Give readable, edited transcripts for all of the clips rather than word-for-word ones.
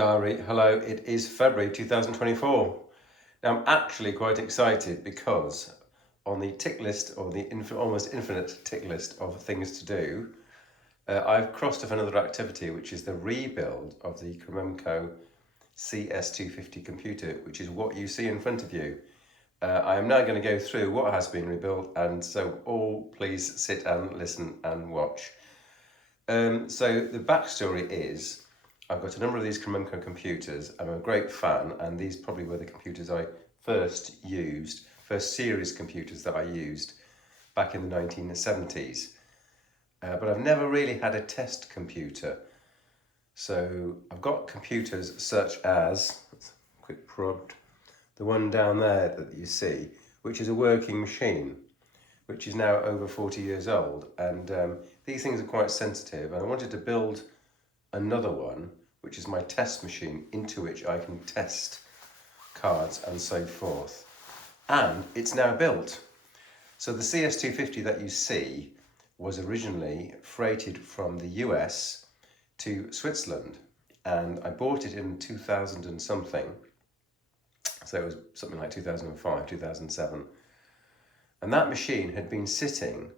Diary, hello, it is February 2024. Now I'm actually quite excited because on the tick list, or the almost infinite tick list of things to do, I've crossed off another activity, which is the rebuild of the Cromemco CS250 computer, which is what you see in front of you. I am now going to go through what has been rebuilt, and so all please sit and listen and watch. So the backstory is, I've got a number of these Cromemco computers. I'm a great fan, and these probably were the computers I first series computers that I used back in the 1970s. But I've never really had a test computer. So I've got computers such as, quick prod, the one down there that you see, which is a working machine, which is now over 40 years old. And these things are quite sensitive. And I wanted to build another one, which is my test machine, into which I can test cards and so forth. And it's now built. So the CS250 that you see was originally freighted from the US to Switzerland, and I bought it in 2000 and something. So it was something like 2005, 2007. And that machine had been sitting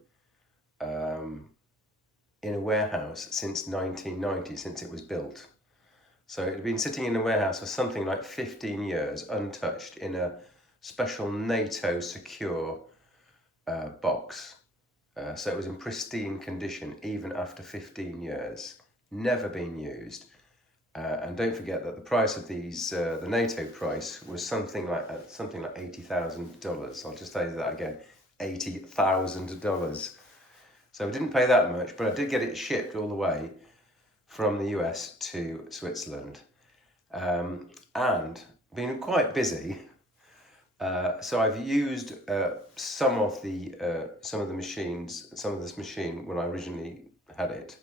in a warehouse since 1990, since it was built. So it had been sitting in a warehouse for something like 15 years, untouched, in a special NATO secure box. So it was in pristine condition even after 15 years, never been used. And don't forget that the price of these, the NATO price, was something like $80,000. I'll just tell you that again, $80,000. So I didn't pay that much, but I did get it shipped all the way from the US to Switzerland, and been quite busy. So I've used some of this machine when I originally had it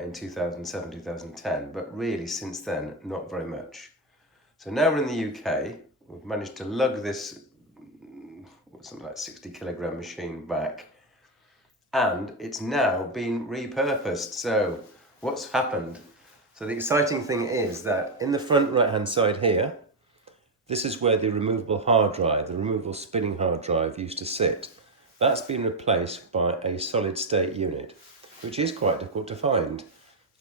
in 2007, 2010, but really since then, not very much. So now we're in the UK, we've managed to lug this, something like 60 kilogram machine back, and it's now been repurposed. So what's happened? So the exciting thing is that in the front right hand side here, this is where the removable hard drive, the removable spinning hard drive used to sit. That's been replaced by a solid state unit, which is quite difficult to find.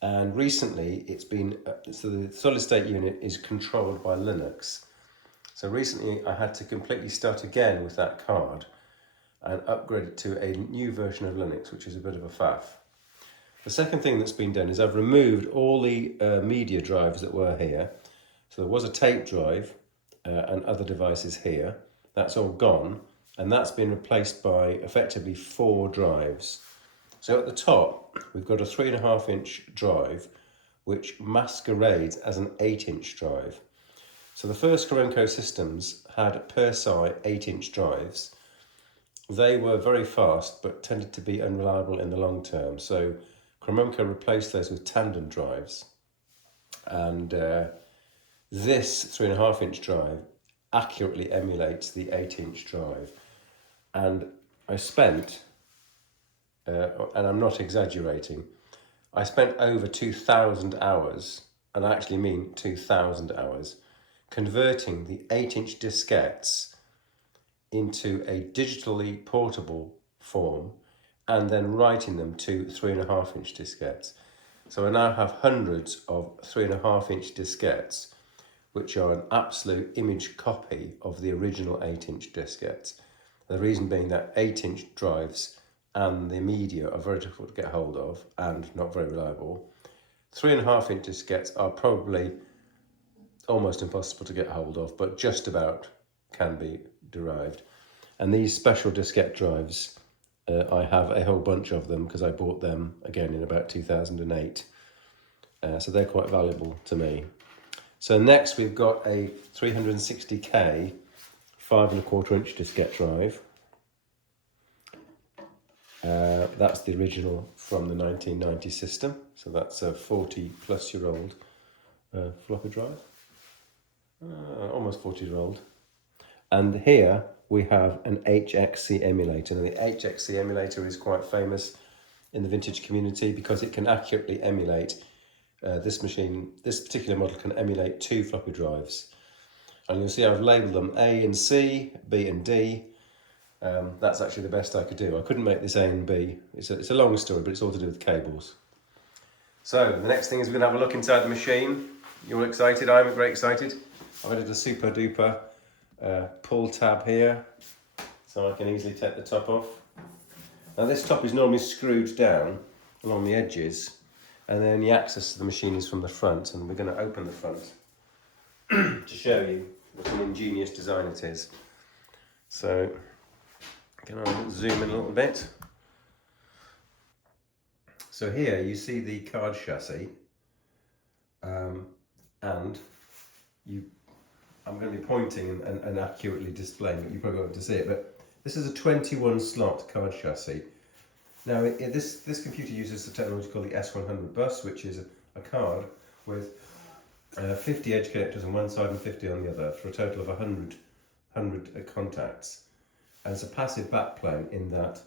And recently it's been, so the solid state unit is controlled by Linux. So recently I had to completely start again with that card and upgrade it to a new version of Linux, which is a bit of a faff. The second thing that's been done is I've removed all the media drives that were here. So there was a tape drive and other devices here. That's all gone, and that's been replaced by effectively 4 drives. So at the top, we've got a 3.5-inch drive, which masquerades as an 8-inch drive. So the first Cromemco systems had per side 8-inch drives. They were very fast, but tended to be unreliable in the long term. So Cromemco replaced those with tandem drives. And this 3.5-inch drive accurately emulates the 8-inch drive. And I spent, and I'm not exaggerating, I spent over 2,000 hours, and I actually mean 2,000 hours, converting the 8-inch diskettes into a digitally portable form and then writing them to 3.5-inch diskettes. So I now have hundreds of 3.5-inch diskettes, which are an absolute image copy of the original 8-inch diskettes. The reason being that 8-inch drives and the media are very difficult to get hold of and not very reliable. 3.5-inch diskettes are probably almost impossible to get hold of, but just about can be derived. And these special diskette drives, I have a whole bunch of them because I bought them again in about 2008. So they're quite valuable to me. So next we've got a 360K 5.25-inch diskette drive. That's the original from the 1990 system. So that's a 40-plus-year-old floppy drive. Almost 40-year-old. And here we have an HXC emulator. Now the HXC emulator is quite famous in the vintage community because it can accurately emulate this machine, this particular model can emulate 2 floppy drives. And you'll see I've labelled them A and C, B and D. That's actually the best I could do. I couldn't make this A and B. It's a long story, but it's all to do with cables. So the next thing is we're going to have a look inside the machine. You're excited? I'm very excited. I've added a super duper pull tab here, so I can easily take the top off. Now this top is normally screwed down along the edges, and then the access to the machine is from the front, and we're going to open the front to show you what an ingenious design it is. So can I zoom in a little bit? So here you see the card chassis, and I'm going to be pointing and accurately displaying it. You probably won't be able to see it, but this is a 21 slot card chassis. Now this computer uses the technology called the S100 bus, which is a card with 50 edge connectors on one side and 50 on the other, for a total of 100 contacts. And it's a passive backplane in that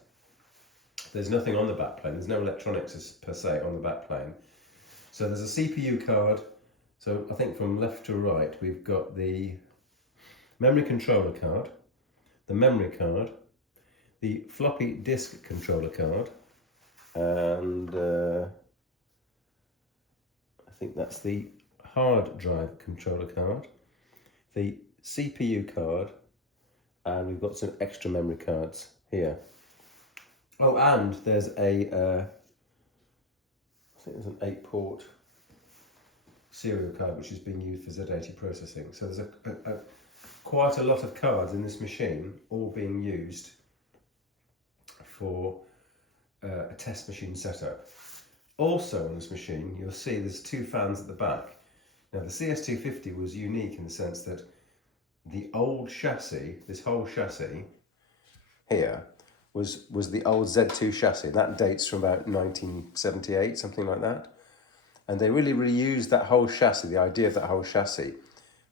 there's nothing on the backplane, there's no electronics per se on the backplane. So there's a CPU card. So I think from left to right we've got the memory controller card, the memory card, the floppy disk controller card, and I think that's the hard drive controller card, the CPU card, and we've got some extra memory cards here. Oh, and there's I think there's an 8-port serial card which is being used for Z80 processing. So there's quite a lot of cards in this machine, all being used for a test machine setup. Also on this machine, you'll see there's 2 fans at the back. Now the CS250 was unique in the sense that the old chassis, this whole chassis here, was the old Z2 chassis. That dates from about 1978, something like that. And they really reused that whole chassis, the idea of that whole chassis,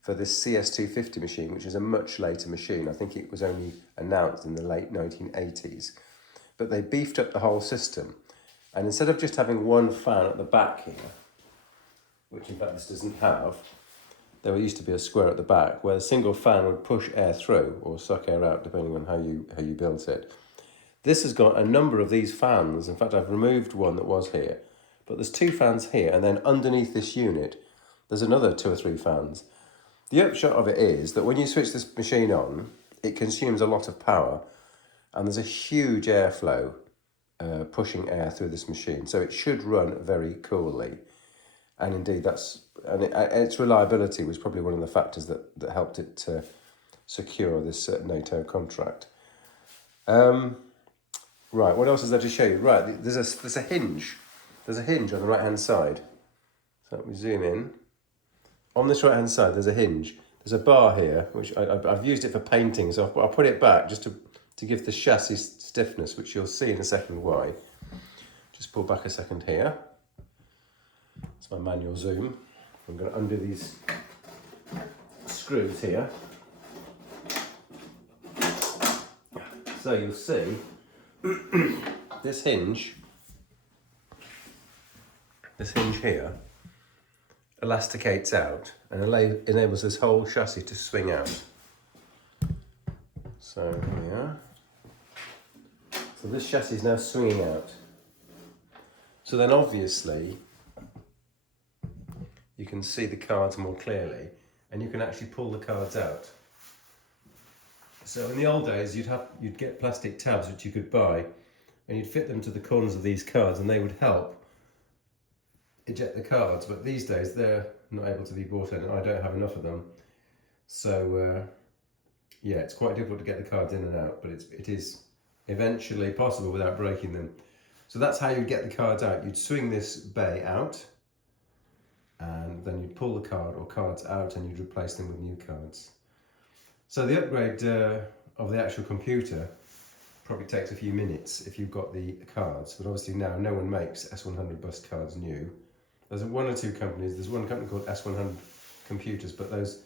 for this CS250 machine, which is a much later machine. I think it was only announced in the late 1980s. But they beefed up the whole system. And instead of just having one fan at the back here, which in fact this doesn't have, there used to be a square at the back where a single fan would push air through or suck air out, depending on how you built it. This has got a number of these fans. In fact, I've removed one that was here, but there's 2 fans here, and then underneath this unit, there's another 2 or 3 fans. The upshot of it is that when you switch this machine on, it consumes a lot of power, and there's a huge airflow pushing air through this machine. So it should run very coolly. And indeed, its reliability was probably one of the factors that helped it to secure this NATO contract. Right, what else is there to show you? Right, there's a hinge. There's a hinge on the right-hand side. So let me zoom in. On this right-hand side, there's a hinge. There's a bar here, which I've used it for painting, so I'll put it back just to give the chassis stiffness, which you'll see in a second why. Just pull back a second here. That's my manual zoom. I'm going to undo these screws here. So you'll see this hinge here elasticates out and enables this whole chassis to swing out. So here we are. So this chassis is now swinging out. So then obviously you can see the cards more clearly, and you can actually pull the cards out. So in the old days, you'd get plastic tabs which you could buy, and you'd fit them to the corners of these cards, and they would help eject the cards. But these days, they're not able to be bought in, and I don't have enough of them. So yeah, it's quite difficult to get the cards in and out, but it is eventually possible without breaking them. So that's how you'd get the cards out. You'd swing this bay out, and then you'd pull the card or cards out, and you'd replace them with new cards. So the upgrade of the actual computer probably takes a few minutes if you've got the cards, but obviously now no one makes S100 bus cards new. There's 1 or 2 companies. There's one company called S100 Computers, but those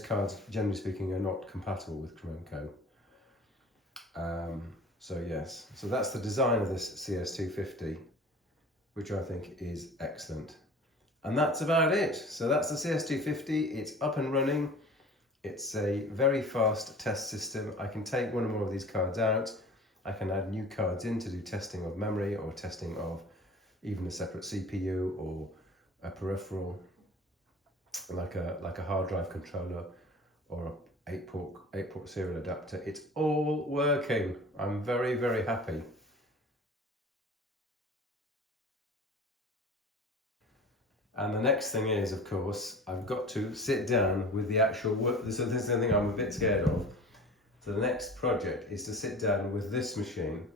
cards, generally speaking, are not compatible with Cromemco. So yes, so that's the design of this CS250, which I think is excellent. And that's about it. So that's the CS250. It's up and running. It's a very fast test system. I can take one or more of these cards out. I can add new cards in to do testing of memory or testing of even a separate CPU or a peripheral, like a hard drive controller or a 8-port serial adapter. It's all working. I'm very, very happy. And the next thing is, of course, I've got to sit down with the actual work. So this is the thing I'm a bit scared of. So the next project is to sit down with this machine,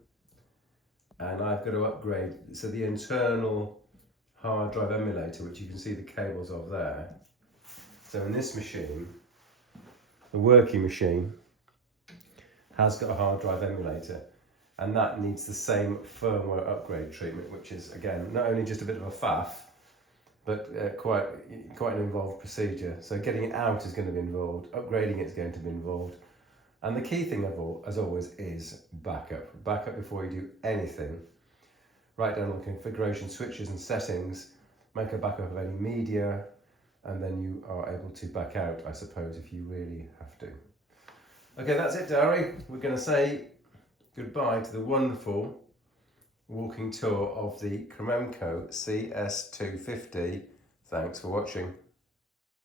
and I've got to upgrade. So the internal hard drive emulator, which you can see the cables of there. So in this machine, the working machine has got a hard drive emulator, and that needs the same firmware upgrade treatment, which is, again, not only just a bit of a faff, but quite an involved procedure. So getting it out is going to be involved, upgrading it is going to be involved, and the key thing of all, as always, is backup. Backup before you do anything. Write down all the configuration switches and settings, make a backup of any media, and then you are able to back out, I suppose, if you really have to. Okay, that's it, diary. We're going to say goodbye to the wonderful walking tour of the Cromemco CS250. Thanks for watching.